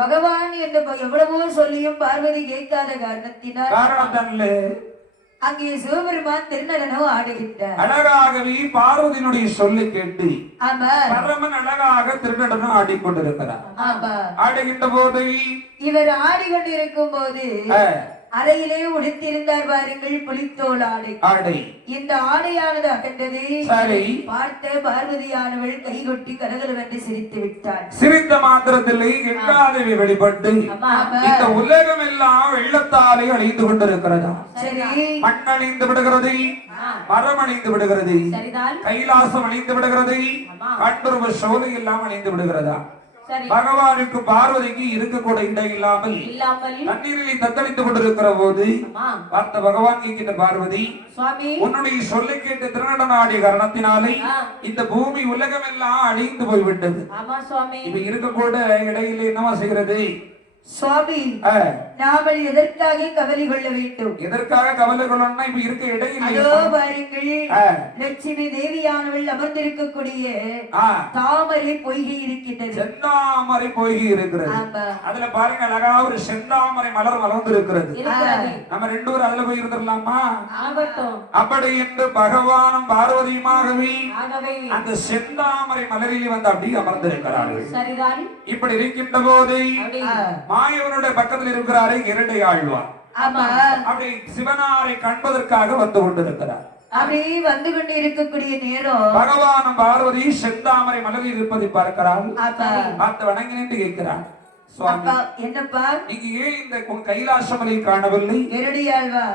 பகவான் என்று எவ்வளவோ சொல்லியும் பார்வதி கேட்காத காரணத்தினால் அங்கே சிவபெருமான் திருநடனோ ஆடுகின்றார். அழகாகவே பார்வதியினுடைய சொல்லு கேட்டு பரமன் அழகாக திருநடனம் ஆடிக்கொண்டிருக்கிறார். ஆடுகின்ற போது இவர் ஆடிக்கொண்டிருக்கும் போது அறையிலே உடுத்திருந்தார் பாருங்கள் புலித்தோல் ஆடை. இந்த ஆடையானது அகண்டது. பார்த்த பார்வதியானவள் கைகொட்டி கலகலவென்று சிரித்து விட்டார். சிரித்த மாத்திரத்திலே எங்காதவை வெளிப்பட்டு இந்த உலகம் எல்லாம் வெள்ளத்தாலே அழிந்து கொண்டிருக்கிறதா. மண் அழிந்து விடுகிறது, மரம் அழிந்து விடுகிறது, கைலாசம் அழிந்து விடுகிறது, கண்புருவ சோலை எல்லாம் அழிந்து விடுகிறதா. பகவானுக்கு பார்வதிக்கு இருக்கக்கூட இடம் இல்லாமல் தண்ணீரில் தத்தளித்துக் கொண்டிருக்கிற போது பார்த்த பகவான் கேட்கின்ற பார்வதி, உன்னுடைய சொல்லை கேட்டு திருநடனம் ஆடிய காரணத்தினாலே இந்த பூமி உலகம் எல்லாம் அழிந்து போய்விட்டது. இப்ப இருக்கக்கூட இடையில என்னவா செய்கிறது சுவாமி? நாமல் எதற்காக கவலை கொள்ள வேண்டும்? எதற்காக கவலை கொள்ளணும்னா இப்ப இருக்க இடையில பாருங்கள், லட்சுமி தேவியானவள் அமர்ந்திருக்கக்கூடிய தாமரை பொய்கை இருக்கின்றது. செந்தாமரை பொய்கை இருக்கிறது. அதுல பாருங்க அழகா ஒரு செந்தாமரை மலர் வளர்ந்து இருக்கிறது. நம்ம ரெண்டு பேரும் அதுல போய் இருந்துடலாமா? அப்படி என்று பகவானும் பார்வதியுமாகவே அந்த செந்தாமரை மலரில் வந்து அப்படி அமர்ந்திருக்கிறார்கள். இப்படி இருக்கின்ற போது மாயவனுடைய பக்கத்தில் இருக்கிறாரே இரண்டை ஆழ்வார். அப்படி சிவனாரை காண்பதற்காக வந்து கொண்டிருக்கிறார். அப்படி வந்து கொண்டு இருக்கக்கூடிய நேரம் பகவானும் பார்வதி செந்தாமரை மலரில் இருப்பதை பார்க்கிறார். பார்த்து வணங்கி நின்று கேட்கிறார், என்னப்பா நீங்க ஏன் இந்த கைலாசமலை காணவில்லை?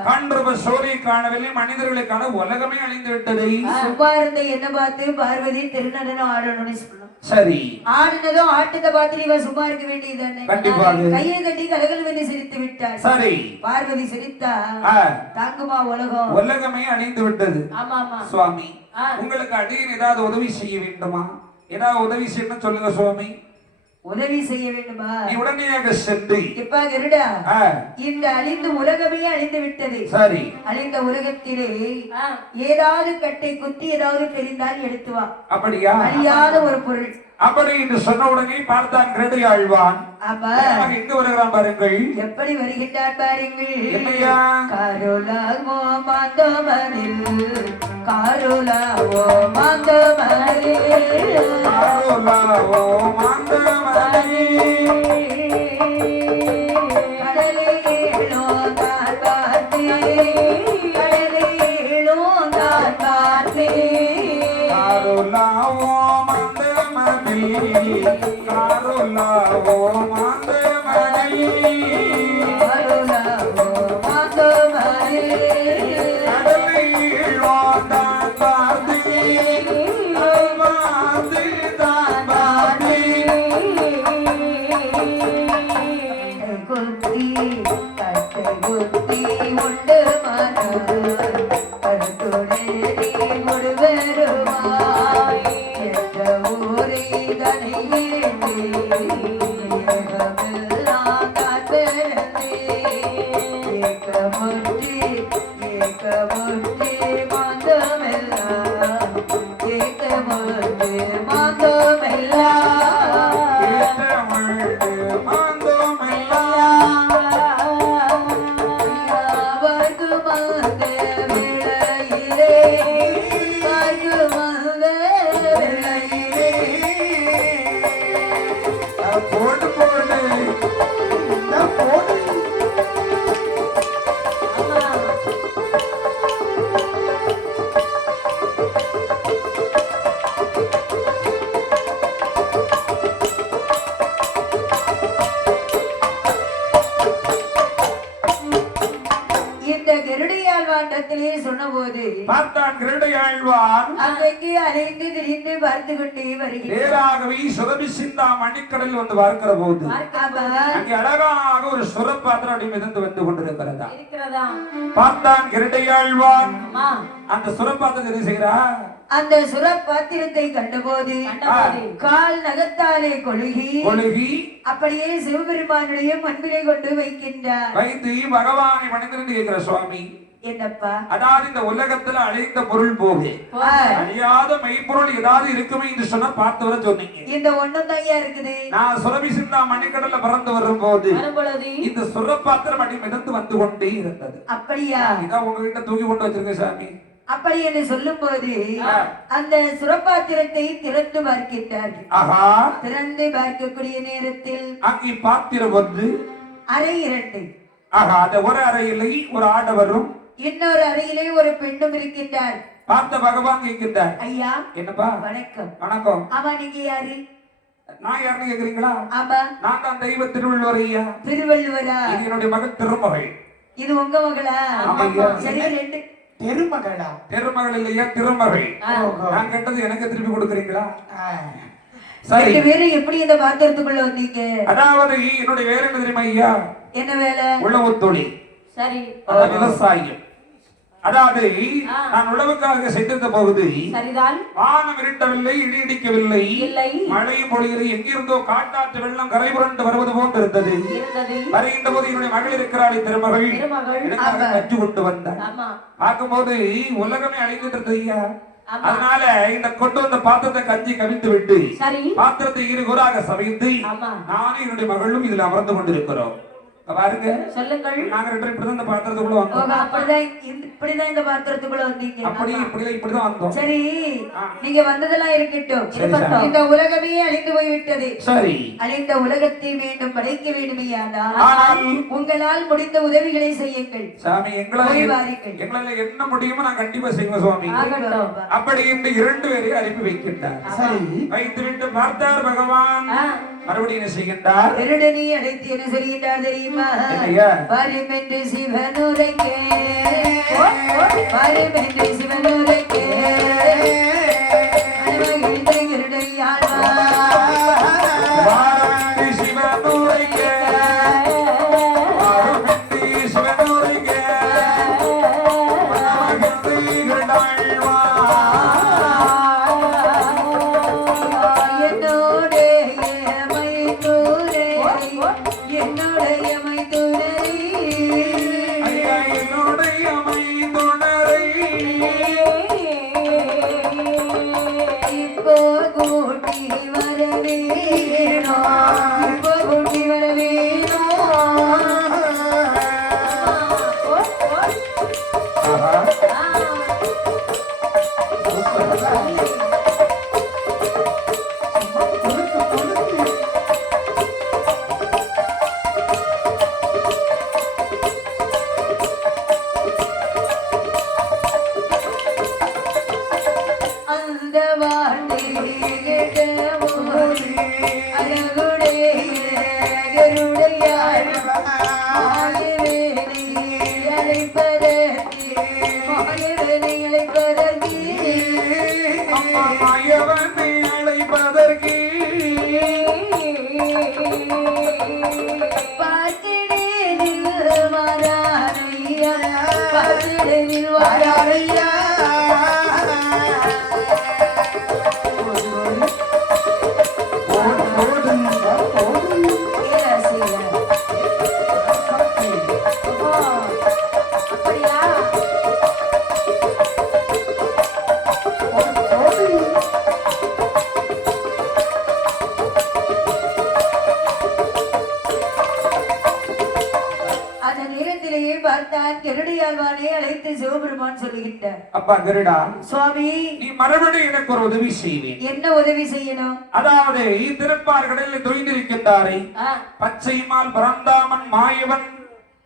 கண்புருவ சோலையை காணவில்லை? மனிதர்களை காண உலகமே அழிந்து விட்டது. சும்மா இருந்த என்ன பார்த்து பார்வதி திருநடனம் ஆடணும்னு சொல்லணும். சரி, ஆடினதும் ஆட்டத்தை பார்த்து இவன் சும்மா இருக்க வேண்டியதுதானே? கண்டிப்பாக கையை தட்டி கலகல் வந்து சிரித்து விட்டார். சரி, பார்வதி சிரித்தா தாங்குமா உலகம்? உலகமே அழிந்து விட்டது. சுவாமி, உங்களுக்கு அடியேன் ஏதாவது உதவி செய்ய வேண்டுமா? ஏதாவது உதவி செய்யணும் சொல்லுங்க சுவாமி. உதவி செய்ய வேண்டுமா? நீ உடனடியாக சென்று இப்ப கருடா, இந்த அழிந்து உலகமே அழிந்து விட்டது. சரி, அழிந்த உலகத்திலே ஏதாவது கட்டை குத்தி ஏதாவது தெரிந்தால் எடுத்து வா. அப்படியா? அழியாத ஒரு பொருள். அப்படி என்று சொன்ன உடனே பார்த்தான் கிரடை ஆழ்வான். எங்க வருகிறான் பாருங்கள், எப்படி வருகின்றான் பாருங்கள். இல்லையா? காரோலாவோ மாந்தோமரில், காரோலாவோ மாந்தோமரில், காரோலாவோ மாந்தோமரில், கடலேலோ தான் பார்த்தே, கடலேலோ தான் பார்த்தே, காரோலாவோ காரோலாவோ மாந்தமணி, காரோலாவோ மாந்தமணி, கடலில் ஓந்தான் பார்த்து வாழ்ந்து தான் பாடி, குத்தி கட்டை குத்தி உண்டு மனம் கருத்துடே முடுவருவாய் என்ற ஊரை சொன்னபோது பார்த்தான் கிரடை ஆழ்வான் அங்கங்கே அலைந்து திரிந்து பார்த்து கொண்டே வருகிறார். நேராகவே சுரபி சிந்தா மணிக்கடல் வந்து பார்க்கிற போது அங்கே அழகாக ஒரு சுரப்பாத்திரம் அடி மிதந்து வந்து கொண்டிருக்கிறதா. பார்த்தான் கிரடை ஆழ்வான் அந்த சுரப்பாத்திரத்தை என்ன செய்கிறா? அந்த சுரப்பாத்திரத்தை கண்டபோது கால் நகத்தாலே கொழுகி அப்படியே சிவபெருமானுடைய மண்பிலை கொண்டு வைக்கின்றார். வைத்து பகவானை பணிந்திருந்து கேட்கிற சுவாமி, என்னப்பா? அதாவது இந்த உலகத்துல அழிந்த பொருள் போகு, அழியாத மெய்ப்பொருள் ஏதாவது இருக்குமே என்று சொன்னா பார்த்து வர சொன்னீங்க. இந்த ஒண்ணும் தான் இருக்குது. நான் சுரபி சிந்தா மணிக்கடல்ல பறந்து வரும்போது இந்த சுரப்பாத்திரம் அடி மிதந்து வந்து கொண்டே இருந்தது. அப்படியா? இதான் உங்ககிட்ட தூக்கி கொண்டு வச்சிருக்க சாமி. அப்படி என்று சொல்லும் போது அந்த சுரப்பாத்திரத்தை திறந்து பார்க்கின்றார்கள். ஆஹா, திறந்து பார்க்கக்கூடிய நேரத்தில் அங்கே பாத்திரம் வந்து அறை 2. ஆஹா, அந்த ஒரு அறையிலே ஒரு ஆடவரும் இன்னொரு அறையிலே ஒரு பெண்ணும் இருக்கின்றார். பார்த்த பகவான் கேட்கின்றார், ஐயா என்னப்பா? வணக்கம். வணக்கம். ஆமா, நீங்க யாரு? நான் யாருன்னு கேக்குறீங்களா? ஆமா, நான் தான் தெய்வ திருவள்ளுவர் ஐயா. திருவள்ளுவரா? இது என்னுடைய மகள் திருமகள். இது உங்க மகளா? சரி, 2 திருமகளா? திருமகள் இல்லையா, திருமகள். நான் கேட்டது எனக்கு திருப்பி கொடுக்குறீங்களா? சரி, 2 பேரும் எப்படி இந்த பாத்திரத்துக்குள்ள வந்தீங்க? அதாவது என்னுடைய வேலை என்ன தெரியுமா ஐயா? என்ன வேலை? உழவு தொழில். சரி, விவசாயம். அதாவது நான் உழவுக்காக சென்றிருந்த போகுது சரிதான். வானம் இருட்டவில்லை, இடி இடிக்கவில்லை, மழையும் பொழியது. எங்கிருந்தோ காட்டாற்று வெள்ளம் கரை புரண்டு வருவது போன்று இருந்தது. வருகின்ற போது என்னுடைய மகள் இருக்கிறாள், திருமகள். எனக்காக கற்று கொண்டு வந்தார். பார்க்கும்போது உலகமே அழிந்துட்டு இருந்தது ஐயா. அதனால இந்த கொண்டு வந்த பாத்திரத்தை கஞ்சி கவிழ்த்து விட்டு பாத்திரத்தை இருகுறாக சமைத்து நானும் என்னுடைய மகளும் இதுல அமர்ந்து கொண்டிருக்கிறோம். பாருங்க, சொல்லுங்கள். நாங்க 2 பேரும் இந்த பாத்திரத்துக்குள்ள வந்தோம். அப்படிதான் இப்படிதான் இந்த பாத்திரத்துக்குள்ள வந்தீங்க. இப்படிதான் வந்தோம். சரி, நீங்க வந்ததெல்லாம் இருக்கட்டும். இந்த உலகமே அழிந்து போய்விட்டது. சரி, அழிந்த உலகத்தை மீண்டும் படைக்க வேண்டுமையானால் உங்களால் முடிந்த உதவிகளை செய்யுங்கள் சாமி. எங்களால என்ன முடியுமோ நான் கண்டிப்பா செய்வேன் சுவாமி. அப்படி இந்த 2 பேரையும் அனுப்பி வைக்கின்றார். சரி, வைத்துவிட்டு பார்த்தார் பகவான். மறுபடியும் என்ன செய்கின்றார்? திருடனி அடைத்து என்ன சொல்கின்றார் தெரியுமா? வருமென்று சிவனுரைக்கே, வருமென்று சிவனுரைக்கே, அழைத்து சிவபெருமான் சொல்லுகின்றார். அப்பா கருடா, சுவாமி, நீ மறுபடியும் எனக்கு ஒரு உதவி செய்வேன். என்ன உதவி செய்யணும்? அதாவது திருப்பார் கடலில் தொய்ந்திருக்கின்றாரே பச்சைமால் பரந்தாமன் மாயவன்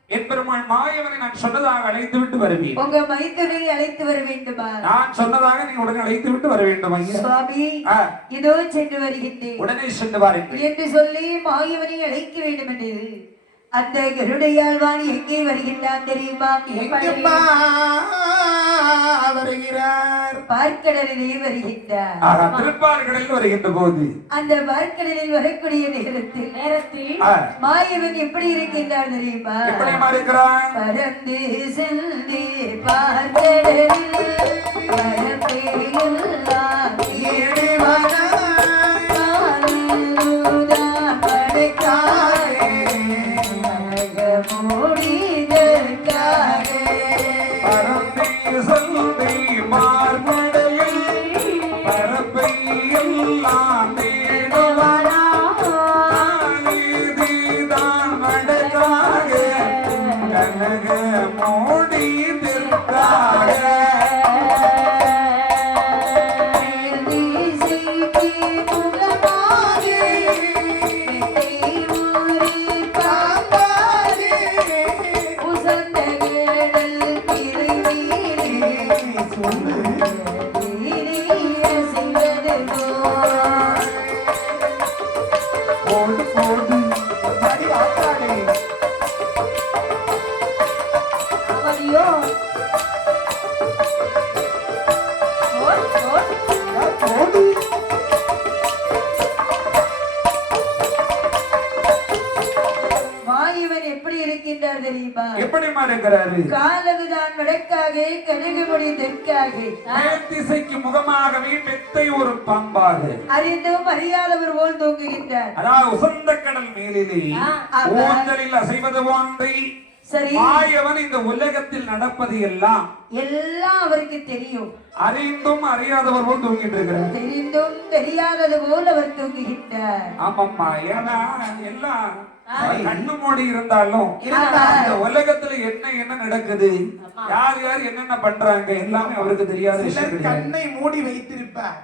என்பெருமாள் மாயவனை நான் சொன்னதாக அழைத்து விட்டு வருவேன். உங்க மைத்துனை அழைத்து வர வேண்டுமா? நான் சொன்னதாக நீ உடனே அழைத்து விட்டு வர வேண்டும் ஐயா. சுவாமி, இதோ சென்று வருகின்றேன். உடனே சென்று வாருங்கள் என்று சொல்லி மாயவனை அழைக்க வேண்டும் என்று அந்த கருடையாழ்வான் எங்கே வருகின்றான் தெரியுமா? வருகிறார். பார்க்கடலிலே வருகின்றார். திருப்பார்கடலில் வருகின்ற போது அந்த பார்க்கடலில் வரக்கூடிய நேரத்தில் மாயவன் எப்படி இருக்கின்றார் தெரியுமா? பறந்து சென்று பார்க்கடலில் பரப்பேலெல்லாம் இருக்கிறாரு. காலகுதான் வடக்காக கனகமுடி தெற்காக மேல் திசைக்கு முகமாகவே மெத்தை ஒரு பாம்பாக அறிந்தும் அறியாதவர் போல் தூங்குகின்றார். அதாவது உசந்த கடல் மேலிலே ஊஞ்சலில் அசைவது போன்றை சரி, மாயவன் இந்த உலகத்தில் நடப்பது எல்லாம் அவருக்கு தெரியும். அறிந்தும் அறியாதவர் போல் தூங்கிட்டு இருக்கிறார். தெரிந்தும் தெரியாதது போல் அவர் தூங்குகின்றார். ஆமாம்மா, ஏன்னா எல்லாம் கண்ணு மூடி இருந்தாலும் இந்த உலகத்துல என்ன நடக்குது, யார் யார் என்னென்ன பண்றாங்க எல்லாமே அவருக்கு தெரியாத விஷயம் கிடையாது. கண்ணை மூடி வைத்திருப்பார்,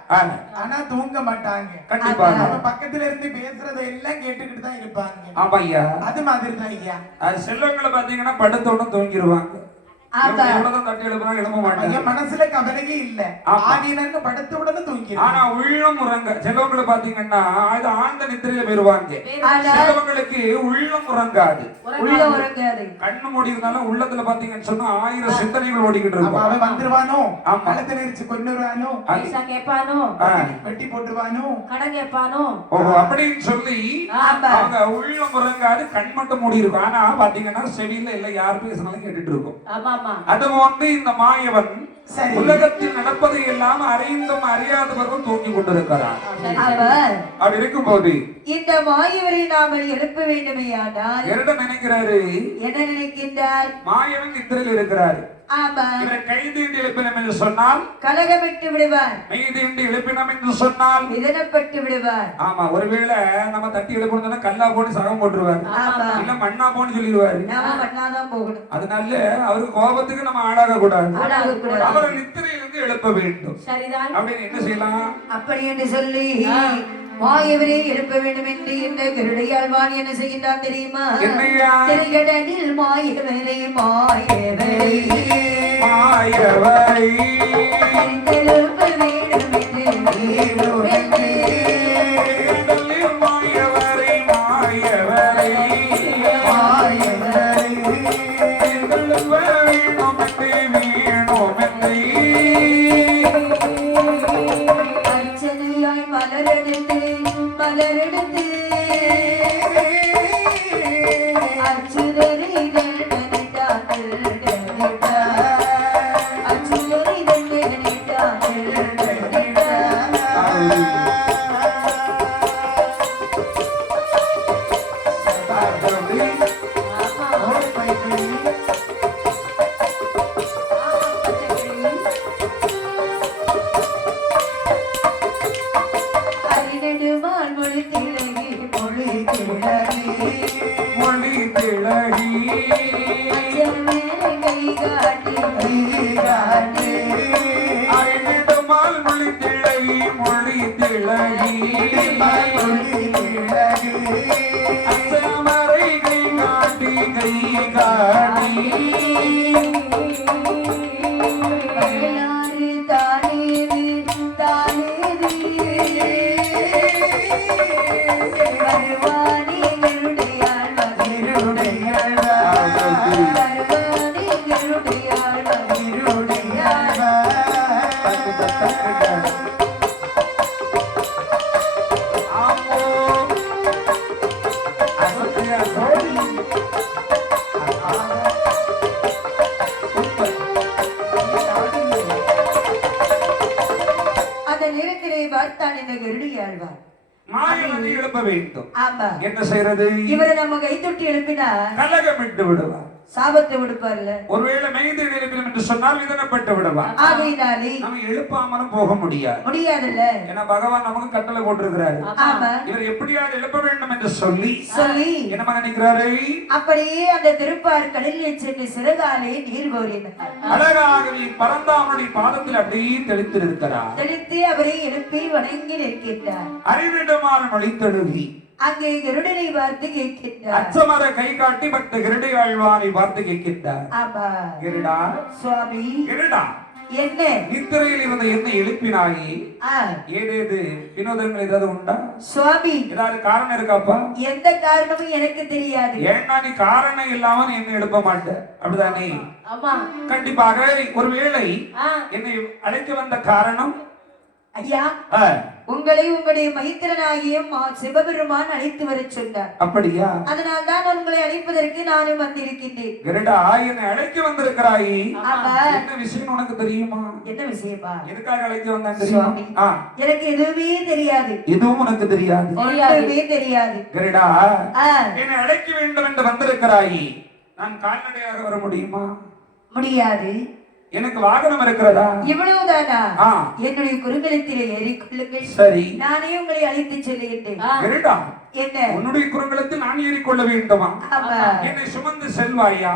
ஆனா தூங்க மாட்டாங்க. கண்டிப்பா நம்ம பக்கத்துல இருந்து பேசுறதை எல்லாம் கேட்டுக்கிட்டு தான் இருப்பாங்க. ஆமா ஐயா, அது மாதிரி தான் ஐயா. அது செல்வங்களை பாத்தீங்கன்னா படுத்தோட தூங்கிடுவாங்க. தட்டி எழுப்புனா எழுப்ப மாட்டாங்க. மனசுல கவலையே இல்ல, ஆதீனங்க படுத்த உடனே தூங்கிடும். ஆனா உள்ளம் உறங்க செல்வங்களை பாத்தீங்கன்னா அது ஆழ்ந்த நித்திரையில போயிருவாங்க. செல்வங்களுக்கு உள்ளம் உறங்காது. கண்ணு மூடி இருந்தாலும் உள்ளத்துல பாத்தீங்கன்னு சொன்னா 1000 சிந்தனைகள் ஓடிக்கிட்டு இருக்கும். அவன் வந்துருவானோ, கழுத்தை நெரிச்சு கொன்னுருவானோ, கேட்பானோ, வெட்டி போட்டுருவானோ, கடன் கேட்பானோ, அப்படின்னு சொல்லி அவங்க உள்ளம் உறங்காது, கண் மட்டும் மூடி இருக்கும். ஆனா பாத்தீங்கன்னா செவியில இல்ல யார் பேசினாலும் கேட்டுட்டு இருக்கும். அது வந்து இந்த மாயவன் உலகத்தில் நடப்பதை எல்லாம் அறிந்தும் அறியாதவர்கள் தூங்கி கொண்டிருக்கிறார். அப்படி இருக்கும் போது இந்த மாயவரை நாம எழுப்ப வேண்டுமையானால் என்ன நினைக்கிறாரு? என்ன நினைக்கின்றார்? மாயவன் நித்திரையில் இருக்கிறார். இவரை கைதீண்டி எழுப்பினம் என்று சொன்னால் கலகமிட்டு விடுவார், மெய்தீண்டி எழுப்பினம் என்று சொன்னால் இதனப்பட்டு விடுவார். ஆமா, ஒருவேளை நம்ம தட்டி எழுப்பணும் கல்லா போட்டு சகம் போட்டுருவாரு, இல்ல மண்ணா போன்னு சொல்லிடுவாரு. அதனால அவருக்கு கோபத்துக்கு நம்ம ஆளாக கூடாது, அவரை நித்திரையிலிருந்து எழுப்ப வேண்டும். அப்படின்னு என்ன செய்யலாம்? அப்படி என்று சொல்லி மாயவரை எழுப்ப வேண்டும் என்று இந்த கருடையாழ்வான் என்ன செய்கின்றான் தெரியுமா? திருகடனில் மாயவரை மாயவரை மாயவரை எழுப்ப வேண்டும் என்று மாயவரை மாயவரை மாயவரை அர்ச்சனையாய் மலரெடுத்து மலரெடுத்து அச்சுரரை மாயவனை எழுப்ப வேண்டும். ஆமா, என்ன செய்யறது? இவரை நம்ம கை தொட்டி எழுப்பினா கலகமிட்டு விடுவார், சாபத்தை விடுப்பார்ல. ஒருவேளை மெய்து எழுப்பினோம் என்று சொன்னால் இதனப்பட்டு விடுவார். ஆகையினாலே நம்ம எழுப்பாமலும் போக முடியாதுல்ல. ஏன்னா பகவான் நமக்கு கட்டளை போட்டிருக்கிறாரு. இவர் எப்படியாவது எழுப்ப வேண்டும் என்று சொல்லி என்ன நினைக்கிறாரு? அப்படியே அந்த திருப்பார் கடலில் சென்று சிறகாலே நீர் கோரினார். அழகாகவே பரந்தாமனுடைய பாதத்தில் அப்படியே தெளித்திருக்கிறார். தெளித்து அவரை எழுப்பி வணங்கி நிற்கின்றார். அறிவிடமான மொழித்தழுவி அங்கே கருடனை பார்த்து கேட்கின்றார். அச்சமர கை காட்டி பக்த கருடை ஆழ்வானை பார்த்து கேட்கின்றார். ஆமா, கருடா சுவாமி, கருடா என்ன நித்திரையில் இருந்த என்னை எழுப்பினாயே, ஏதேது வினோதங்கள் ஏதாவது உண்டா? சுவாமி, ஏதாவது காரணம் இருக்காப்பா? எந்த காரணமும் எனக்கு தெரியாது. ஏன்னா நீ காரணம் இல்லாம நீ என்ன எழுப்ப மாட்ட, அப்படிதானே? ஆமா, கண்டிப்பாக. ஒருவேளை என்னை அழைத்து வந்த காரணம் ஐயா உங்களை உங்களுடைய மைத்திரனாகிய சிவபெருமான் அழைத்து வர சொன்னார். அப்படியா? அதனால் தான் உங்களை அழைப்பதற்கு நானும் வந்திருக்கின்றேன். கிரீடா, என்னை அழைக்க வந்திருக்கிறாய். என்ன விஷயம் உனக்கு தெரியுமா? என்ன விஷயமா? எதுக்காக அழைக்க வந்தேன் தெரியுமா? எனக்கு எதுவுமே தெரியாது. எதுவும் உனக்கு தெரியாது? ஒன்றுமே தெரியாது. கிரீடா, என்னை அழைக்க வேண்டும் என்று வந்திருக்கிறாய். நான் கால்நடையாக வர முடியுமா? முடியாது. எனக்கு வாகனம் இருக்கிறதா? இவ்வளவுதானா? என்னுடைய குறுங்கலத்திலே ஏறிக்கொள்ளுங்கள். சரி, நானே உங்களை அழைத்து செல்லுகின்றேன். என்ன உன்னுடைய குறுங்கலத்தில் நான் ஏறிக்கொள்ள வேண்டுமா? என்னை சுமந்து செல்வாயா?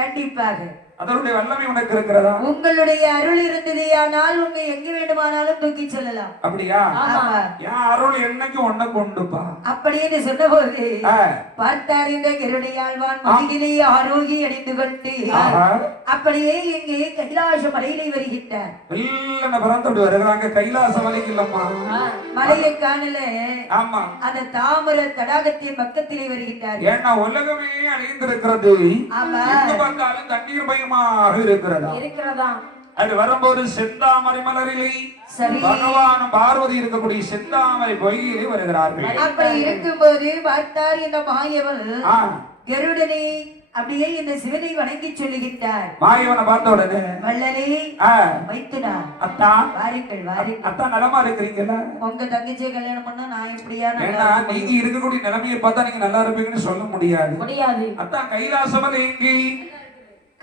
கண்டிப்பாக. அதனுடைய வல்லமை உனக்கு இருக்கிறதா? உங்களுடைய அருள் இருந்ததேயானால் உங்க எங்க வேண்டுமானாலும் தூக்கி செல்லலாம். அப்படியா? என் அருள் என்னைக்கு ஒன்ன கொண்டுப்பா. அப்படின்னு சொன்ன போது பார்த்தார் இந்த கருணையாழ்வான் முதுகிலே ஆரோகி அணிந்து கொண்டு அப்படியே இங்கே கைலாச மலையிலே வருகின்றார். பறந்து வருகிறாங்க. கைலாச மலைக்கு இல்லம்மா, மலையை காணல. ஆமா, அந்த தாமர தடாகத்தின் பக்கத்திலே வருகின்றார். ஏன்னா உலகமே அழிந்திருக்கிறது. பார்த்தாலும் தண்ணீர் பயமாக இருக்கிறதா? அது வரும்போது செந்தாமரை மலரிலே பகவான் பார்வதி இருக்கக்கூடிய செந்தாமரை பொய்யிலே வருகிறார்கள். அப்படி இருக்கும்போது பார்த்தார் இந்த மாயவன் கருடனை அப்படியே இந்த சிவனை வணங்கி சொல்லுகின்றார். மாயவனை பார்த்த உடனே வள்ளலே மைத்துனா அத்தா வாருங்கள் வாருங்கள். அத்தா நலமா இருக்கிறீங்களா? உங்க தங்கச்சியை கல்யாணம் பண்ணா நான் எப்படியா? நீங்க இருக்கக்கூடிய நிலைமையை பார்த்தா நீங்க நல்லா இருப்பீங்கன்னு சொல்ல முடியாது. அத்தா கைலாசமலை எங்கே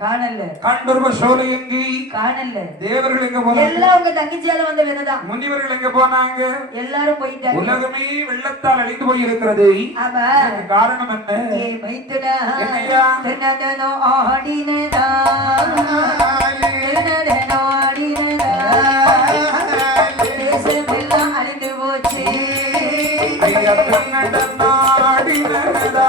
காணல, கண்டூர்வ சோலை எங்கே காணல, தேவர்கள் எங்க போனாங்க? எல்லாம் உங்க தங்கச்சியால வந்த வேலைதான். முனிவர்கள் எங்க போனாங்க? எல்லாரும் போயிட்டாங்க. உலகமே வெள்ளத்தால் அழிந்து போய் இருக்கிறது. ஆமா, காரணம் என்ன? ஏ மைத்துனா என்னையா? தன்னதனோ ஆடினதா தன்னதனோ ஆடினதா தேசமெல்லாம் அழிந்து போச்சு. ஐயா தன்னதனோ ஆடினதா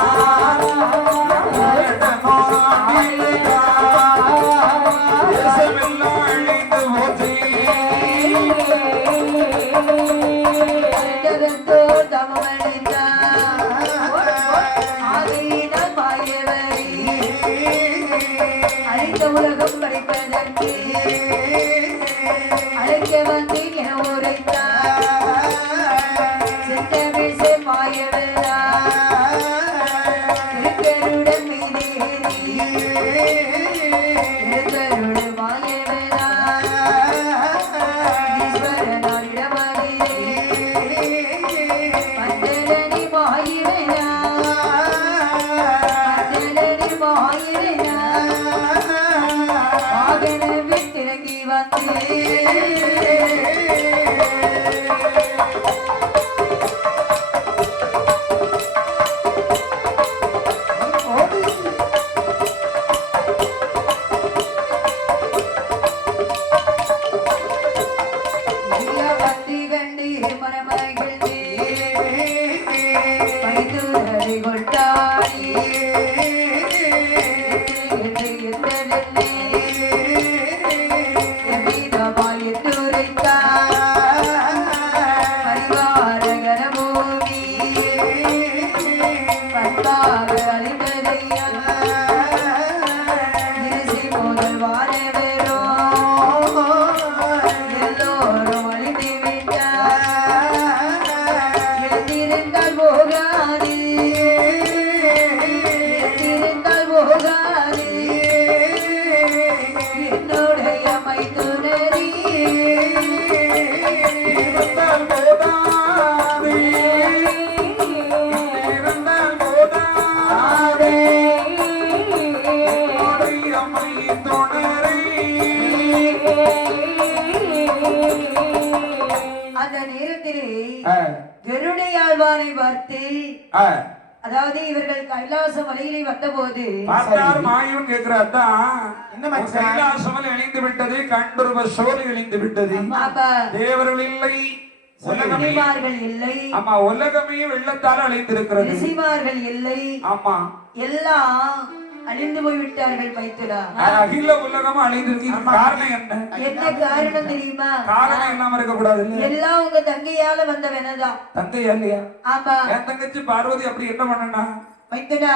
உலகம் படைப்பதற்கு அழைக்க வந்து என உரைத்தார். செந்தமிழ் மாயவரா திருக்கருடன் மீதேறி திருக்கருடு மாயவரா ஈஸ்வரனால் இடமறியே மண்டலனி மாயவரா மண்டலனி மாயவரா விட்டிறங்கி வந்து கண்டு மரமகிழ்ந்து பைதுரை கொண்டாடி கருணையாழ்வாரை பார்த்து, அதாவது இவர்கள் கைலாச மலையிலே வந்த போது மாயவன் கேட்கிறாட்டா, கைலாச மலை அழிந்து விட்டது, கண்டூர்வ சோலை அழிந்து விட்டது, தேவர்கள் இல்லை, ரிஷிமார்கள் இல்லை. ஆமா, உலகமே வெள்ளத்தால் அழிந்திருக்கிறது. ரிஷிமார்கள் இல்லை. ஆமா, எல்லாம் அழிந்து போய்விட்டார்கள். மைத்துனா, அகில உலகமும் அழிந்திருக்கு. காரணம் என்ன? என்ன காரணம் தெரியுமா? காரணம் இல்லாம இருக்க கூடாது. எல்லாம் உங்க தங்கையால வந்த வேணதான். தங்கையா இல்லையா? ஆமா, என் தங்கச்சி பார்வதி அப்படி என்ன பண்ணனா? மைத்துனா,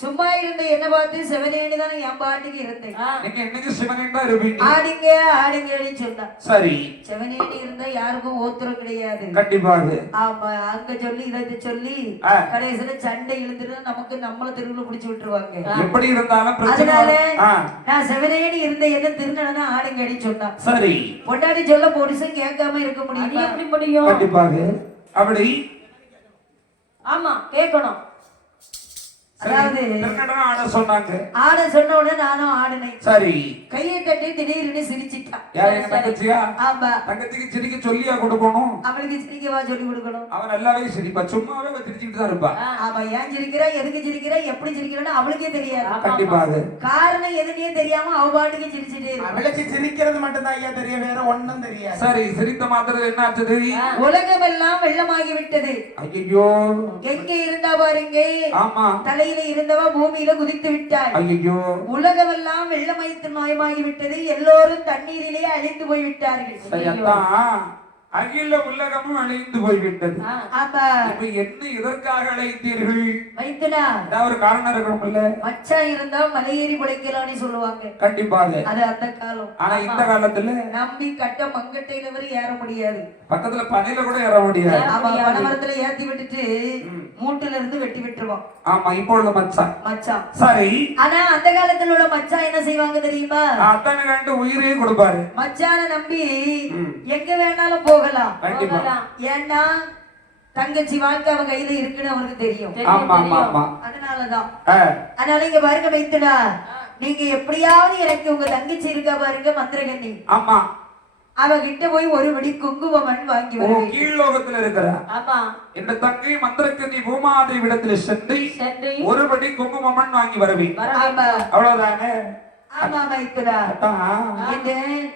சும்மா இருந்த என்ன பார்த்து செவனேன்னு தானே என் பாட்டுக்கு இருந்தேன். நீங்க என்னைக்கு சிவனேன்னு தான் இருப்பீங்க. ஆடுங்க ஆடுங்கன்னு சொன்னா சரி. செவனேன்னு இருந்தா யாருக்கும் ஓத்திரம் கிடையாது. கண்டிப்பாக. ஆமா, அங்க சொல்லி இதை சொல்லி கடைசியில சண்டை இழுத்துட்டு நமக்கு நம்மள தெருவுல பிடிச்சு விட்டுருவாங்க. எப்படி இருந்தாலும் அதனால நான் செவனேன்னு இருந்த என்ன திருநடனா ஆடுங்கன்னு சொன்னா சரி. பொண்டாட்டி சொல்ல போலீஸும் கேட்காம இருக்க முடியும். எப்படி முடியும்? கண்டிப்பாக. அப்படி ஆமா கேட்கணும். அதாவது ஆட சொன்னாங்க. ஆட சொன்ன உடனே நானும் ஆடினேன். சரி. கையை தட்டி திடீர்னு சிரிச்சிட்டான். யார்? எங்க தங்கச்சியா? ஆமா. தங்கச்சிக்கு சிரிக்க சொல்லியா கொடுக்கணும்? அவளுக்கு சிரிக்கவா சொல்லி கொடுக்கணும்? அவன் நல்லாவே சிரிப்பா, சும்மாவே சிரிச்சுட்டு தான் இருப்பா. அவ ஏன் சிரிக்கிறா, எதுக்கு சிரிக்கிறா, எப்படி சிரிக்கிறான்னு அவளுக்கே தெரியாது. கண்டிப்பாக. காரணம் எதுனே தெரியாம அவ பாட்டுக்கு சிரிச்சிட்டே இருப்பா. அவளுக்கு சிரிக்கிறது மட்டும் தான் ஐயா தெரியும், வேற ஒண்ணும் தெரியாது. சரி. சிரித்த மாத்திரம் என்ன ஆச்சு? உலகம் எல்லாம் வெள்ளமாகி விட்டது. ஐயோ. எங்க இருந்தா பாருங்க. ஆமா. தலையில இருந்தவா பூமியில குதித்து விட்டார். ஐயோ. உலகம் எல்லாம் வெள்ளமயமாகி விட்டது. எல்லோரும் தண்ணீரிலே அழிந்து போய் விட்டார்கள். அகில உலகமும் அழிந்து போய்விட்டது. இப்ப என்ன இதற்காக அழைத்தீர்கள்? ஒரு காரணம் இருக்கணும்ல. மச்சான் இருந்தா மலையேறி பிழைக்கலாம்னு சொல்லுவாங்க. கண்டிப்பாக. அது அந்த காலம். ஆனா இந்த காலத்துல நம்பி கட்ட மங்கட்டையில வரை ஏற முடியாது. பக்கத்துல பனையில கூட ஏற முடியாது. ஆமா, பனைமரத்துல ஏத்தி விட்டுட்டு மூட்டுல இருந்து வெட்டி விட்டுருவான். ஆமா, இப்போ உள்ள மச்சான். சரி. ஆனா அந்த காலத்துல உள்ள மச்சான் என்ன செய்வாங்க தெரியுமா? அத்தனை ரெண்டு உயிரே கொடுப்பாரு. மச்சான நம்பி எங்க வேணாலும் போகலாம். ஏன்னா தங்கச்சி வாழ்க்கை அவன் கையில இருக்குன்னு அவருக்கு தெரியும். அதனாலதான். அதனால இங்க பாருங்க வைத்தனா, நீங்க எப்படியாவது எனக்கு உங்க தங்கச்சி இருக்கா பாருங்க மந்திரகண்ணி. ஆமா. அவகிட்ட போய் ஒரு வெடி குங்குமமன் வாங்கி வருவேன். கீழ்லோகத்துல இருக்கிற இந்த தங்கை மந்திரக்கண்ணி பூமாதேவி விடத்துல சென்று ஒரு வெடி குங்குமமன் வாங்கி வருவேன். அவ்வளவுதானே? ஆமா வைத்தனா.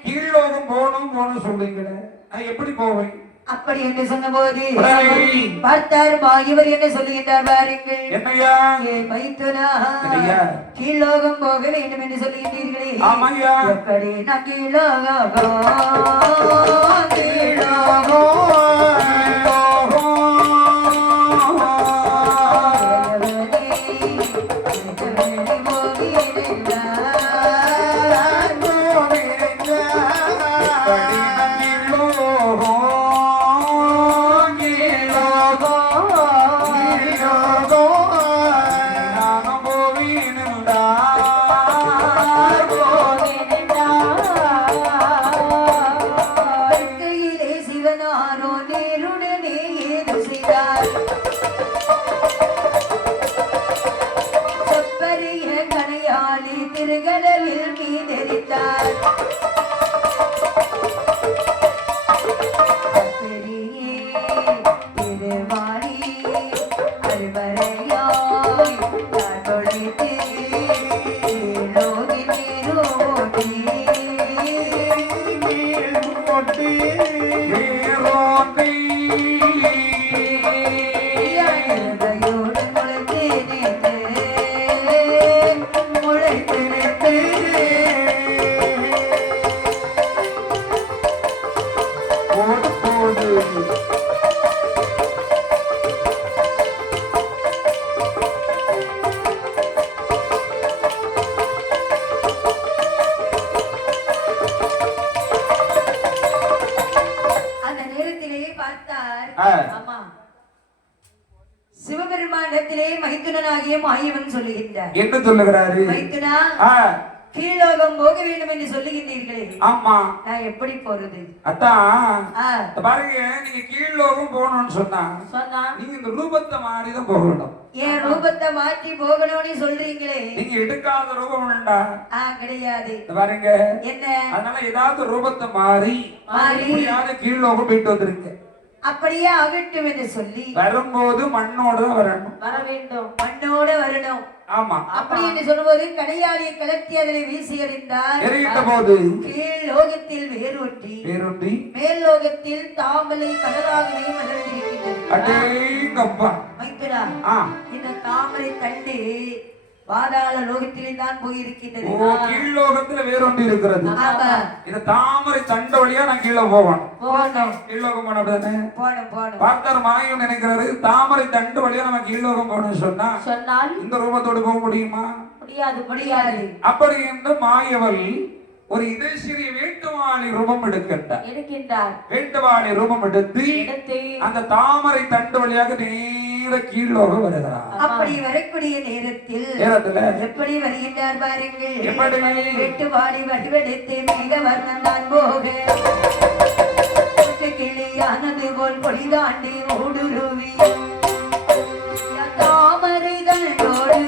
கீழ்லோகம் போகணும் சொல்றீங்களே, எப்படி போவேன்? அப்படி என்று சொன்ன போது பார்த்தார் இவர் என்ன சொல்லுகின்றார் பாருங்கள். என்னையா? மைத்துனா, கீழ்லோகம் போக வேண்டும் என்று சொல்லுகின்றீர்களே. ஆமாய்யா. எப்படி நான் கீழ்லோகம் திருகடலில் மீதெரித்தார். திருவாணி அருவரையாய் தொலைத்து லோகி நீரோட்டி சிவபெருமானத்திலே மைத்துனனாகிய மாயவன் சொல்லுகின்றார். என்ன சொல்லுகிறாரு? மைத்துனா, கீழ்லோகம் போக வேண்டும் என்று சொல்லுகின்றீர்களே. ஆமா. நான் எப்படி போறது? அதான் பாருங்க, நீங்க கீழ்லோகம் போகணும்னு சொன்னா நீங்க இந்த ரூபத்தை மாறிதான் போகணும். ஏன் ரூபத்தை மாற்றி போகணும்னு சொல்றீங்களே? நீங்க எடுக்காத ரூபம் உண்டா? கிடையாது. பாருங்க என்ன, அதனால ஏதாவது ரூபத்தை மாறி கீழ்லோகம் போயிட்டு வந்துருங்க. அப்படியே ஆகட்டும் என்று சொல்லி வரும்போது மண்ணோட வரணும். வர வேண்டும், மண்ணோட வரணும். ஆமா. அப்படி என்று சொல்லும்போது கடையாளியை கலர்த்தி அதனை வீசி எறிந்தார். எறிந்த போது கீழ் லோகத்தில் வேரூற்றி மேல் லோகத்தில் தாமரை கடலாகவே மலர்ந்திருக்கின்றது. அடேங்கப்பா மைத்துனா, இந்த தாமரை தண்டு பாதாள லோகத்திலே தான் போயிருக்கின்றது. ஓ, கீழ் லோகத்துல வேறொன்று இருக்கிறது. ஆமா. இந்த தாமரை தண்டு வழியா நான் கீழே போகணும். போகணும். கீழ்லோகம் போன அப்படிதானே? போகணும். பார்த்தார் மாயம் நினைக்கிறாரு தாமரை தண்டு வழியா நம்ம கீழ்லோகம் போகணும்னு சொன்னால் இந்த ரூபத்தோடு போக முடியுமா? முடியாது. அப்படி என்று மாயவள் ஒரு இதேஸ்வரி வேட்டுவாளி ரூபம் எடுக்கின்றார். வேட்டுவாளி ரூபம் எடுத்து அந்த தாமரை தண்டு வழியாக நேர கீழ்லோகம் வருகிறார். அப்படி வரக்கூடிய நேரத்தில் எப்படி வருகின்றார் பாருங்கள். எப்படி வேட்டுவாளி வடிவெடுத்து மிக வர்ணந்தான் போக கிளியானது போல் பொலிதாண்டி ஓடுருவி தாமரை தண்டோடு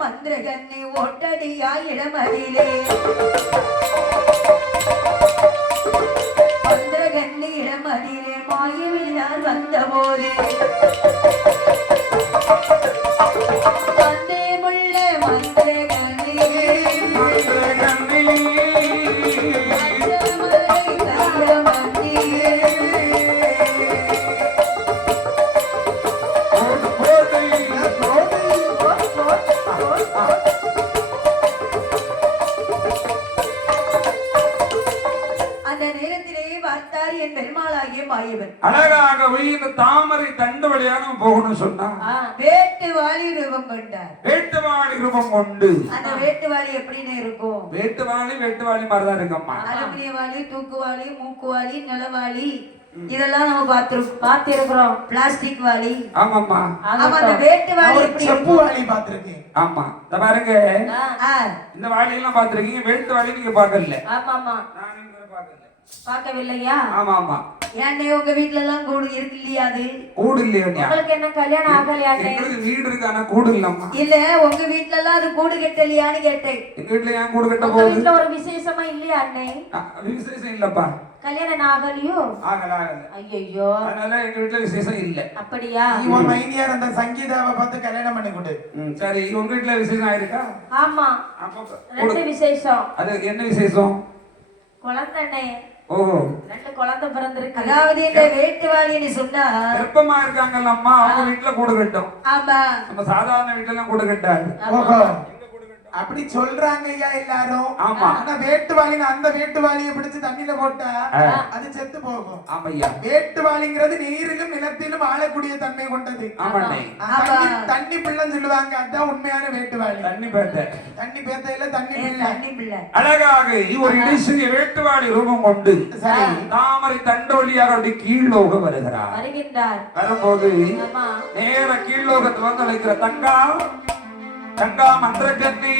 மந்திரகண்ணி ஒட்டடியா இடமதிலே மந்திரகண்ணி இடமதிலே மாயவினார் வந்தபோது வந்தே முள்ள மந்திரகண்ணி அழகாக இந்த தாமரை தண்டு வழியாக போகணும் சொன்னா வேட்டுவாளி ரூபம் கொண்டார். வேட்டுவாளி ரூபம் கொண்டு அந்த வேட்டுவாளி எப்படின்னு இருக்கும்? வேட்டுவாளி மாதிரிதான் இருக்கம்மா. அலுமினிய வாளி, தூக்குவாளி, மூக்குவாளி, நிலவாளி இதெல்லாம் நம்ம பார்த்திருக்கிறோம். பிளாஸ்டிக் வாளி. ஆமாம்மா. அந்த வேட்டுவாளி செப்பு வாளி பார்த்திருக்கேன். ஆமா, இந்த பாருங்க இந்த வாளி எல்லாம் பார்த்திருக்கீங்க. வேட்டுவாளி நீங்க பார்க்கல. ஆமாமா, பார்க்கவில்லையா? ஆமா ஆமா. ஏன்னே உங்க வீட்ல எல்லாம் கூடு இருக்கு இல்லையா? அது கூடு இல்லையா? உங்களுக்கு என்ன கல்யாணம் ஆகலையானே? எங்களுக்கு வீடு இருக்கு, ஆனா கூடு இல்லம்மா. இல்ல உங்க வீட்ல எல்லாம் அது கூடு கட்டலையான்னு கேட்டேன். எங்க வீட்ல ஏன் கூடு கட்ட போகுது? வீட்ல ஒரு விசேஷமா இல்லையா அண்ணே? விசேஷம் இல்லப்பா. கல்யாணம் ஆகலையோ? ஆகல. ஐயோ, அதனால எங்க வீட்ல விசேஷம் இல்ல. அப்படியா? இவன் மைனியார் அந்த சங்கீதாவை பார்த்து கல்யாணம் பண்ணி கொடு. சரி, உங்க வீட்ல விசேஷம் ஆயிருக்கா? ஆமா, ரெண்டு விசேஷம். அது என்ன விசேஷம்? குழந்தை. ஓ, ரெண்டு குழந்தை பிறந்திருக்கு. அதாவது இந்த வேட்டுவாளின்னு சொன்னா கர்ப்பமா இருக்காங்கல்ல அம்மா, அவங்க வீட்ல கூடு கட்டும். ஆமா, நம்ம சாதாரண வீட்ல எல்லாம் கூடு கட்டாது. ஓஹோ, அப்படி சொல்றாங்க ஐயா எல்லாரும். ஆமா, ஆனா வேட்டுவாளின்னு அந்த வேட்டுவாளியை பிடிச்சு தண்ணியில போட்டா அது செத்து போகும். ஆமையா, வேட்டுவாளிங்கிறது நீரிலும் நிலத்திலும் ஆளக்கூடிய தன்மை கொண்டது. ஆமாண்ணே. தண்ணி பிள்ளைன்னு சொல்லுவாங்க, அதான் உண்மையான வேட்டுவாளி. தண்ணி பேத்த இல்ல, தண்ணி பிள்ளை. அழகாக ஒரு இடைசிய வேட்டுவாளி ரூபம் கொண்டு தாமரை தண்டு வழியாக அப்படி கீழ்லோகம் வருகிறார். வரும்போது நேர கீழ்லோகத்துல வந்து அழைக்கிற தங்கா மந்திரக்கண்ணி.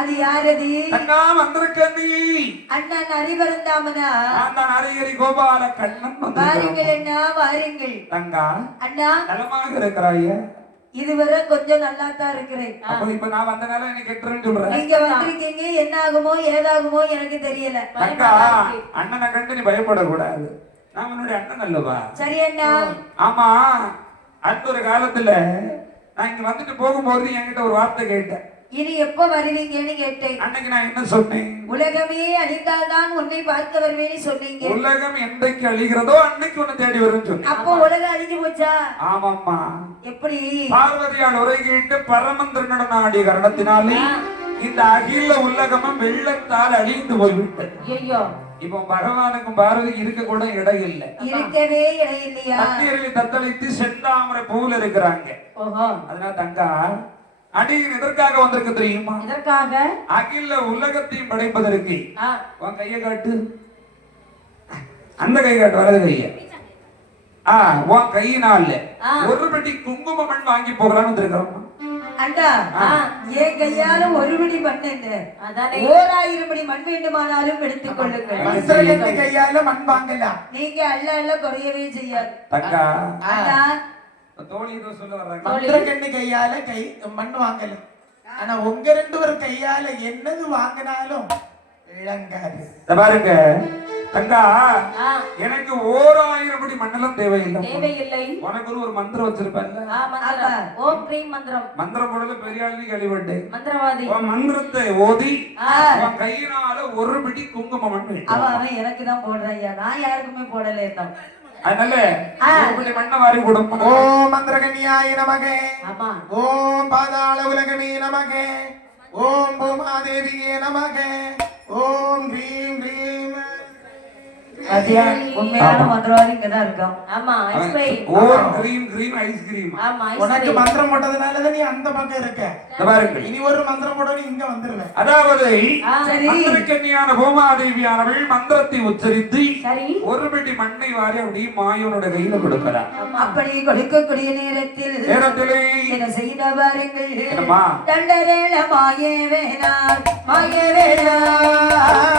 அது யாரது? தங்கா மந்திரக்கண்ணி. அண்ணன் அறிவருந்தாமனா? நான் அரியரி கோபால கண்ணன். வாருங்கள் அண்ணா, வாருங்கள். தங்கா அண்ணா, நலமாக இருக்கிறாய? இதுவரை கொஞ்சம் நல்லா தான் இருக்கிறேன். அப்ப இப்ப நான் வந்தனால எனக்கு கெட்டுறேன்னு சொல்றேன். நீங்க வந்திருக்கீங்க, என்ன ஆகுமோ ஏதாகுமோ எனக்கு தெரியல. தங்கா, அண்ணனை கண்டு நீ பயப்படக்கூடாது. நான் உன்னுடைய அண்ணன் அல்லவா? சரி அண்ணா. ஆமா, அடுத்த ஒரு காலத்துல நான் இங்க வந்துட்டு போகும்போது என்கிட்ட ஒரு வார்த்தை கேட்டேன். இனி எப்ப வருவீங்கன்னு கேட்டேன். அன்னைக்கு நான் என்ன சொன்னேன்? உலகமே அழிந்தால்தான் உன்னை பார்க்க வருவேன்னு சொன்னீங்க. உலகம் என்றைக்கு அழிகிறதோ அன்னைக்கு உன்னை தேடி வரும்னு சொன்னேன். அப்போ உலகம் அழிஞ்சு போச்சா? ஆமாம்மா. எப்படி? பார்வதியால் உரை கேட்டு பரமந்திரனுடன் ஆடிய காரணத்தினாலே இந்த அகில உலகமும் வெள்ளத்தால் அழிந்து போய்விட்டது. ஐயோ, இப்போ பகவானுக்கும் பார்வதி இருக்க கூட இடம் இல்ல. இருக்கவே இடம் இல்லையா? தண்ணீரில் தத்தளித்து செந்தாமரை பூல இருக்கிறாங்க. அதனால தங்கா, அடியில் எதற்காக வந்திருக்கு தெரியுமா? எதற்காக? அகில உலகத்தையும் படைப்பதற்கு. உன் கையை காட்டு, அந்த கை காட்டு, வலது கைய. உன் கையினால ஒரு பெட்டி குங்கும மண் வாங்கி போகலான்னு வந்திருக்கிறோம். அண்டா, என் கையால ஒரு பிடி மண் என்ன, 1000 பிடி மண் வேண்டுமானாலும் எடுத்துக் கொள்ளுங்கள். கையால மண் வாங்கலாம். நீங்க அல்ல குறையவே செய்யாது. தங்கா, தோழி சொல்ல வர்றாங்க, கையால கை மண் வாங்கலாம். ஆனா உங்க 2 பேரும் கையால என்னது வாங்கினாலும் விளங்காது. பாருங்க, தங்கா எனக்கு 1000 படி மண்ணெல்லாம் தேவையில்லை. உனக்கு ஒரு மந்திரம் வச்சிருப்பேன்ல, ஓம் க்ரீம் மந்திரம். மந்திரம் போடல பெரிய ஆளுன்னு கேள்விப்பட்டேன். மந்திரவாதி. உன் மந்திரத்தை ஓதி உன் கையினால ஒரு பிடி குங்குமம் மண் அவன் எனக்கு தான் போடுறான், நான் யாருக்குமே போடல. அதனால ஒரு மண்ணை வாரி கொடுப்போம். ஓம் மந்திரகன்யாய நமகே. ஓம் பாதாள உலகமே நமகே. ஓம் பூமாதேவியே நமகே. ஓம் ஹ்ரீம் ஹ்ரீம். உண்மையான மந்திரவாதி இங்கதான் இருக்கான். ஆமா, ஐஸ்கிரீம். ஓம் கிரீம் கிரீம் ஐஸ்கிரீம். ஆமா, உனக்கு மந்திரம் போட்டதனால நீ அந்த பக்கம் இருக்க. பாருங்க, இனி ஒரு மந்திரம் போட நீ இங்க வந்துருவே. அதாவது மந்திரக்கன்னியான பூமாதேவியானவள் மந்திரத்தை உச்சரித்து ஒரு பிடி மண்ணை வாரி அப்படி மாயோனோட கையில கொடுக்கிறார். அப்படி கொடுக்கக்கூடிய நேரத்தில் என்ன செய்த பாருங்கள். தண்டரேல மாயே வேணார் மாயே வேணார்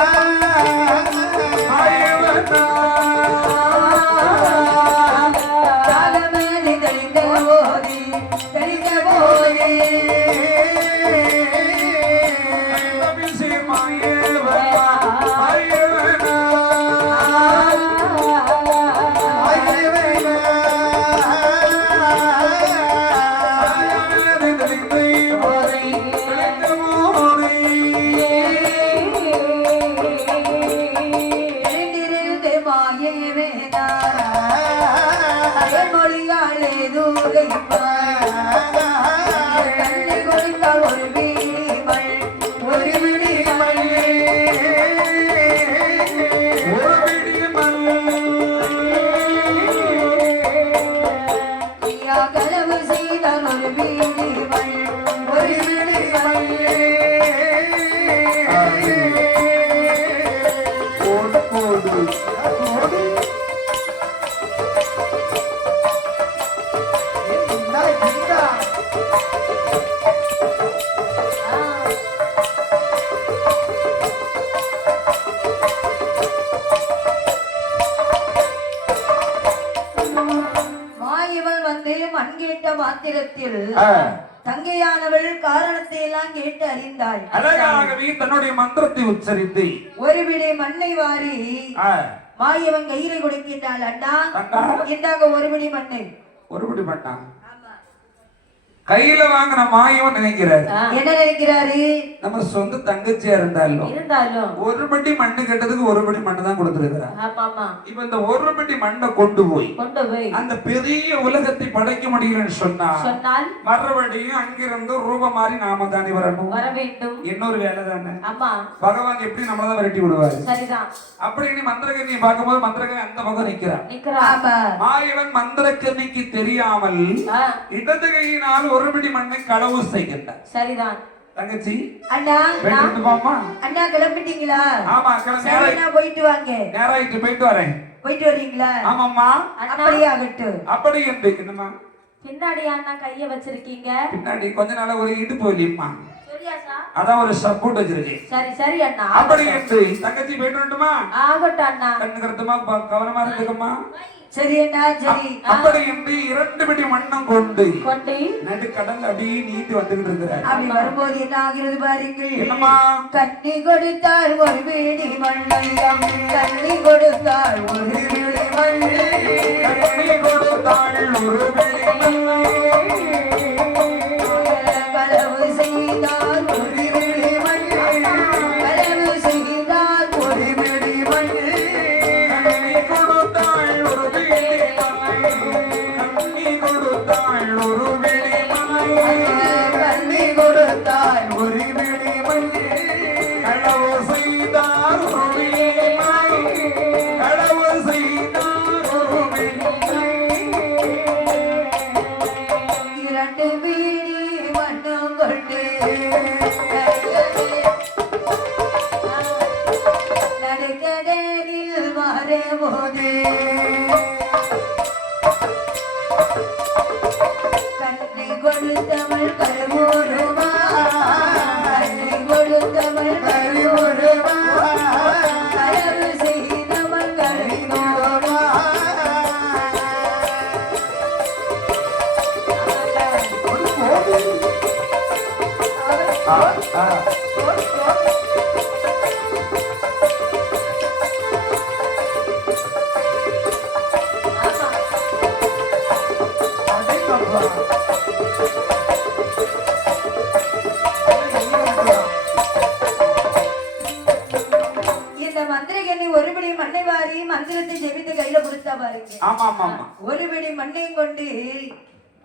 தாகமேலி தெளிந்த போதி தெளிந்த போதி தங்கையானவள் காரணத்தை எல்லாம் கேட்டு அறிந்தாள். அழகாகவே தன்னுடைய மந்திரத்தை உச்சரித்து ஒரு விடை மண்ணை வாரி மாயவன் கையில கொடுக்கின்றாள். அண்ணா இந்தாங்க ஒரு பிடி மண்ணை. ஒரு பிடி மண்ணா கையில வாங்கின மாயவன் நினைக்கிறாரு. என்ன நினைக்கிறாரு? நம்ம சொந்த தங்கச்சியா இருந்தாலும் ஒரு பட்டி மண்ணு கேட்டதுக்கு ஒரு பட்டி மண்ணு தான் கொடுத்திருக்கிறார். இப்ப இந்த ஒரு பட்டி மண்ணை கொண்டு போய் அந்த பெரிய உலகத்தை படைக்க முடியலன்னு சொன்னால் மறுபடியும் அங்கிருந்து ரூபம் மாறி நாம தானே வரணும். இன்னொரு வேலை தானே. பகவான் எப்படி நம்மளதான் விரட்டி விடுவாரு. அப்படின்னு மந்திரகன்னியை பார்க்கும்போது மந்திரகன் அந்த பக்கம் நிக்கிறான். மாயவன் மந்திரகன்னிக்கு தெரியாமல் இடது கையினால் ஒரு பிடி மண்ணை களவு செய்கின்றார். சரிதான் தங்கச்சி. அண்ணா போமா. அண்ணா கிளம்பிட்டீங்களா? ஆமா கிளம்பி போயிட்டு வாங்க. நேராயிட்டு போயிட்டு வரேன். போயிட்டு வரீங்களா? ஆமாம்மா. அப்படியே ஆகட்டும். அப்படி என்று என்னம்மா பின்னாடி அண்ணா கைய வச்சிருக்கீங்க? பின்னாடி கொஞ்ச நாளா ஒரு இடுப்பு வலிம்மா. சரியாசா? அதான் ஒரு சப்போர்ட் வச்சிருக்கேன். சரி சரி அண்ணா. அப்படி என்று தங்கச்சி போயிட்டு வரட்டுமா? ஆகட்டும் அண்ணா. கண்ணு கருத்துமா கவனமா இருந்துக்கம்மா. சரி அண்ணா சரி. அப்படி என்று 2 பிடி மண்ணம் கொண்டு நடு கடல் அப்படியே நீட்டி வந்துகிட்டு இருக்கிறார். அப்படி வரும்போது என்ன ஆகிறது பாருங்கள். என்னம்மா? கண்ணி கொடுத்தாள் ஒரு பிடி மண்ணையம் கண்ணி கொடுத்தாள் ஒரு பிடி மண்ணை கண்ணி கொடுத்தாள் ஒரு பிடி மண்ணை களவு செய்தால் ஒரு பிடி மண்ணை களவு செய்தால் ஒரு பிடி மண்ணை கண்ணி கொடுத்தாள் ஒரு பிடி மண்ணை கண்ணி கொடுத்தாள் ஒரு பிடி மண்ணை கண்ணி கொடுத்தாள் ஒரு பிடி மண்ணை களவு செய்தால் ஒரு பிடி மண்ணை களவு செய்தால் ஒரு பிடி மண்ணை 2 பிடி மண்ணும் கொண்டு நடுக்கடலில் மாறும்போது கண்ணை கொடுத்தவள் கருவுருமா கண்ணை கொடுத்தவள் கருவுருமா கலவு செய்தவள் கருணோமா இந்த மந்திரகண்ணி ஒருபடி மண்ணை வாரி மந்திரத்தை ஜெபித்து கையில கொடுத்தா பாருங்க. ஆமா ஆமா ஆமா. ஒருபடி மண்ணையும் கொண்டு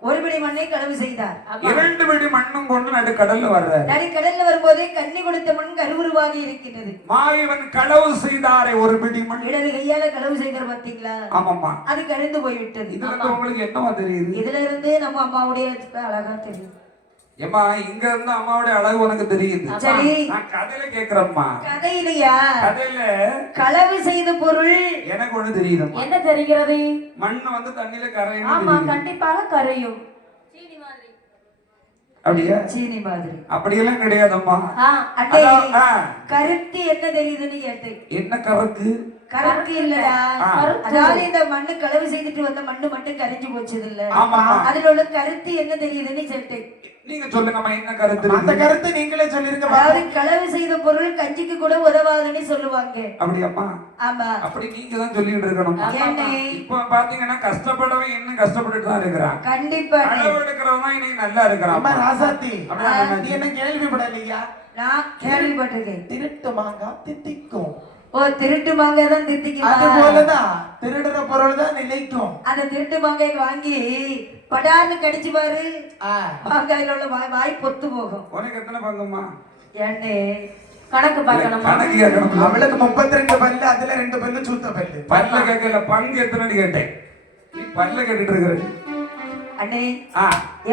ஒருபடி மண்ணை களவு செய்தார். 2 படி மண்ணும் கொண்டு நடுக்கடல்ல வர்றார். நடுக்கடல்ல வரும்போதே கண்ணி கொடுத்த மண் கருவுருவாகி இருக்கின்றது. மாயவன் களவு செய்தாரே ஒரு பிடி மண். இடது கையால களவு செய்தார் பாத்தீங்களா? ஆமாமா. அது கழிந்து போய்விட்டது. இதுல இருந்து உங்களுக்கு என்னவா தெரியுது? இதுல இருந்து நம்ம அம்மாவுடைய அழகா தெரியும். ஏமா இங்க இருந்து அம்மாவுடைய அழகு உனக்கு தெரியுது. சரி நான் கதையில கேக்குறேம்மா. கதையிலையா? கதையில களவு செய்த பொருள் எனக்கு ஒண்ணு தெரியுதும்மா. என்ன தெரிகிறது? மண்ணு வந்து தண்ணியில கரையும். ஆமா கண்டிப்பாக கரையும். சீனி மாதிரி. அப்படியா? சீனி மாதிரி. அப்படியெல்லாம் கிடையாதம்மா. அட்டே கருத்து என்ன தெரியுதுன்னு கேட்டேன். என்ன கருக்கு? கருக்கு இல்லடா. அதாவது இந்த மண்ணு களவு செய்துட்டு வந்த மண்ணு மட்டும் கரைஞ்சு போச்சது இல்ல. அதுல உள்ள கருத்து என்ன தெரியுதுன்னு கேட்டேன். நீங்க சொல்லுங்கம்மா என்ன கருத்து? அந்த கருத்து நீங்களே சொல்லிருங்க. அதாவது களவு செய்த பொருள் கஞ்சிக்கு கூட உதவாதுன்னு சொல்லுவாங்க. அப்படியாம்மா? ஆமா. அப்படி நீங்க தான் சொல்லிட்டு இருக்கணும். ஏனே இப்ப பாத்தீங்கன்னா கஷ்டப்படவே இன்னும் கஷ்டப்பட்டுட்டு தான் இருக்கிறான். கண்டிப்பா களவு எடுக்கிறவன் இன்னைக்கு நல்லா இருக்கிறான். அம்மா ராசாத்தி நீ என்ன கேள்விப்படலையா? நான் கேள்விப்பட்டிருக்கேன். திருட்டு மாங்காய் தித்திக்கும். ஓ திருட்டு மாங்காய் தான் தித்திக்கும். அது போலதான் திருடுற பொருள் தான் நிலைக்கும். அந்த திருட்டு மாங்காய் வாங்கி படார்னு கடிச்சு பாரு, மாங்காயில உள்ள வாய் பொத்து போகும். உனக்கு எத்தனை பங்குமா? ஏன்னே கணக்கு பார்க்கணுமா? கணக்கு கேட்கணும். அவளுக்கு 32 பல்லு, அதுல 2 பல்லு சூத்த பல்லு. பல்ல கேட்கல, பங்கு எத்தனைன்னு கேட்டேன். நீ பல்ல கேட்டுட்டு இருக்கிற. அண்ணே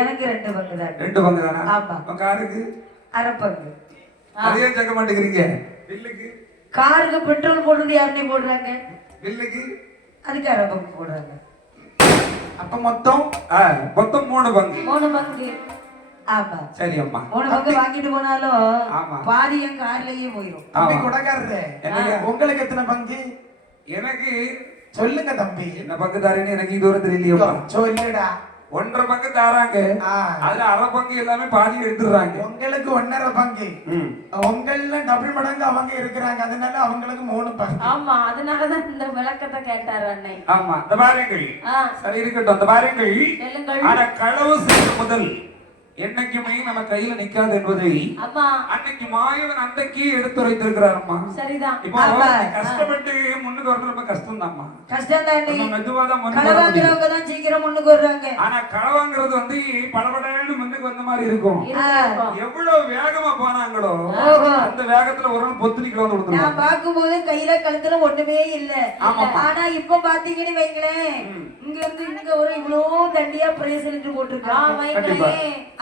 எனக்கு 2 பங்கு தான். 2 பங்கு தானா? ஆமா. உன் காருக்கு அரை பங்கு. அதையே சேர்க்க மாட்டேங்கிறீங்க. பில்லுக்கு காருக்கு பெட்ரோல் போடுறது யாருன்னே போடுறாங்க. பில்லுக்கு அதுக்கு அரை பங்கு போடுறாங்க. அப்ப மொத்தம் 3 பங்கு. 3 பங்கு. ஆமா. சரி அம்மா. 3 பங்கு வாங்கிட்டு போனாலும் ஆமா. பாதி என் கார்லயே போயிடும். தம்பி கொடக்காரரே, உங்களுக்கு எத்தனை பங்கு? எனக்கு சொல்லுங்க தம்பி. என்ன பங்கு தாரேன்னு எனக்கு இதுவரை தெரியலையோப்பா. சொல்லுடா. 1.5 பங்கு தாராங்க. அதுல அரை பங்கு எல்லாமே பாதி எடுத்துறாங்க. உங்களுக்கு 1.5 பங்கு. உங்கள டபுள் மடங்கு அவங்க இருக்கிறாங்க. அதனால அவங்களுக்கு 3 பங்கு. ஆமா அதனாலதான் இந்த விளக்கத்தை கேட்டார் அண்ணே. ஆமா அந்த பாருங்கள். சரி இருக்கட்டும் அந்த பாருங்கள். ஆனா களவு செய்த முதல் என்னைக்குமே நம்ம கையில நிக்காது என்பதை அன்னைக்கு மாயவன் அன்றைக்கு எடுத்துரைத்திருக்கிறார் அம்மா. சரிதான். இப்போ கஷ்டப்பட்டு முன்னுக்கு வரணும் ரொம்ப கஷ்டம் தான்மா. கஷ்டம் தான். மெதுவாதான் களவாங்கிறவங்க தான் சீக்கிரம் முன்னுக்கு வர்றாங்க. ஆனா களவாங்கிறது வந்து படபடன்னு முன்னுக்கு வந்த மாதிரி இருக்கும். எவ்வளவு வேகமா போனாங்களோ அந்த வேகத்துல ஒரு நாள் பொத்துனிக்கு வந்து கொடுத்துருவாங்க. நான் பார்க்கும்போது கையில கழுத்துல ஒண்ணுமே இல்ல. ஆனா இப்ப பாத்தீங்கன்னு வைங்களேன், இங்க இருந்து இங்க ஒரு இவ்வளவு தண்டியா பிரேசலிட்டு போட்டுருக்காங்க.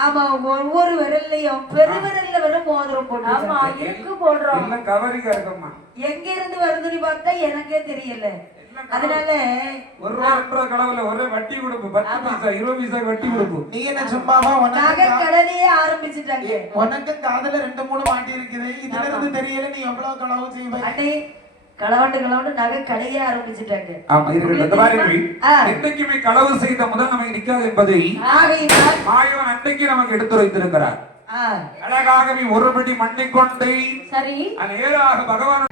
ஆமா ஒவ்வொரு விரல்லையும் பெருவிரல்ல வர மோதிரம் போட்டு. ஆமா இருக்கு போடுறோம். எல்லாம் கவரிங்கா இருக்குமா. எங்க இருந்து வருதுன்னு பார்த்தா எனக்கே தெரியல. அதனால 1 ரூபா 2 ரூபா களவுல ஒரே வட்டி கொடுப்பு 10 பைசா 20 பைசா வட்டி கொடுப்பு. நீ என்ன சும்மாவா? நகை கடனையே ஆரம்பிச்சுட்டாங்க. உனக்கு காதுல 2-3 மாட்டி இருக்குது. இதுல இருந்து தெரியல நீ எவ்வளவு களவு செய்வ. அடே களவாண்டு நகை கடையே ஆரம்பிச்சுட்டாங்க. ஆமா இருக்கட்டும் பாருங்கள். இன்றைக்குமே களவு செய்த முதல் நமக்கு நிக்காது என்பதை மாயவன் அன்றைக்கு நமக்கு எடுத்துரைத்திருக்கிறார். அழகாகவே ஒரு படி மண்ணை கொண்டை சரி நேராக பகவான்